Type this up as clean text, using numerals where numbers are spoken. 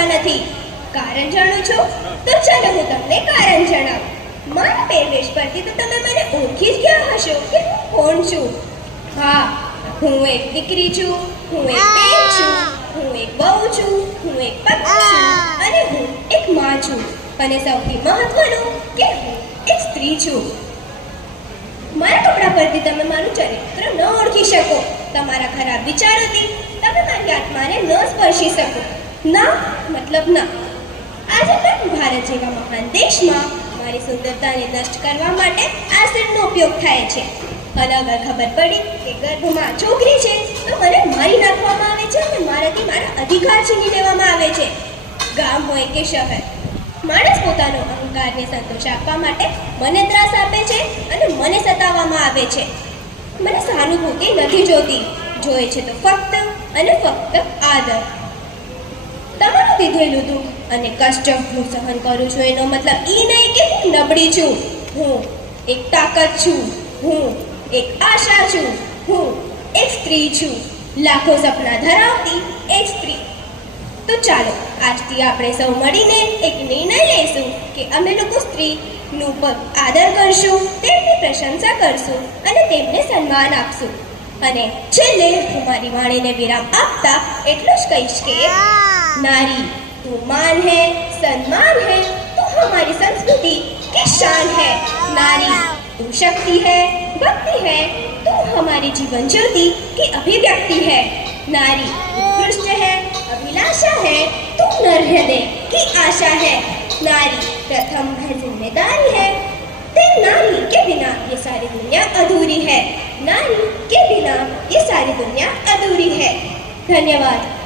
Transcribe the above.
કરવા નથી. કારણ જાણો છો? તો ચાલો હું તમને કારણ જણાવું. મારા પહેરવેશ પરથી તો તમે મને ઓળખી જ ગયા હશો કે હું કોણ છું. હા, હું એક દીકરી છું, હું એક બેન છું, હું એક વહુ છું, હું એક પત્ની છું અને હું એક માં છું. અને સૌથી મહત્વનું કે હું એક સ્ત્રી છું. મારા કપડા પરથી તમે મારું ચરિત્ર ન ઓળખી શકો. તમારા ખરાબ વિચારોથી તમે મારી આત્માને ન સ્પર્શી શકો. ના મતલબ ના. આજે પણ ભારત જેવા મહાન દેશમાં મારી સુંદરતાને નષ્ટ કરવા માટે એસિડનો ઉપયોગ થાય છે. અને અગર ખબર પડી કે ગર્ભમાં છોકરી છે તો મને મારી નાખવામાં આવે છે અને મારાથી મારા અધિકાર છીની લેવામાં આવે છે. ગામ હોય કે શહેર, માણસ પોતાનો અહંકારને સંતોષ આપવા માટે મને ત્રાસ આપે છે અને મને સતાવવામાં આવે છે. મને સહાનુભૂતિ નથી જોતી, જોઈએ છે તો ફક્ત અને ફક્ત આદર. તમારું દીધેલું દુઃખ અને કષ્ટ હું સહન કરું છું એનો મતલબ એ નહીં કે હું નબળી છું. હું એક તાકાત છું, હું એક આશા છું, હું એક સ્ત્રી છું, લાખો સપના ધરાવતી એક સ્ત્રી. તો ચાલો આજથી આપણે સૌ મળીને એક નિર્ણય લઈશું કે અમે લોકો સ્ત્રીનું પર આદર કરશું, તેમની પ્રશંસા કરશું અને તેમને સન્માન આપશું. અને છેલ્લે હું મારી વાણીને વિરામ આપતા એટલું જ કહીશ કે नारी तू मान है, सम्मान है, तो हमारी संस्कृति की शान है. नारी तू शक्ति है, भक्ति है, तो हमारी जीवन ज्योति की अभिव्यक्ति है. नारी उत्कृष्ट है, अभिलाषा है, तो नर हृदय की आशा है. नारी प्रथम है, जिम्मेदारी है, ते नारी के बिना ये सारी दुनिया अधूरी है. नारी के बिना ये सारी दुनिया अधूरी है. धन्यवाद.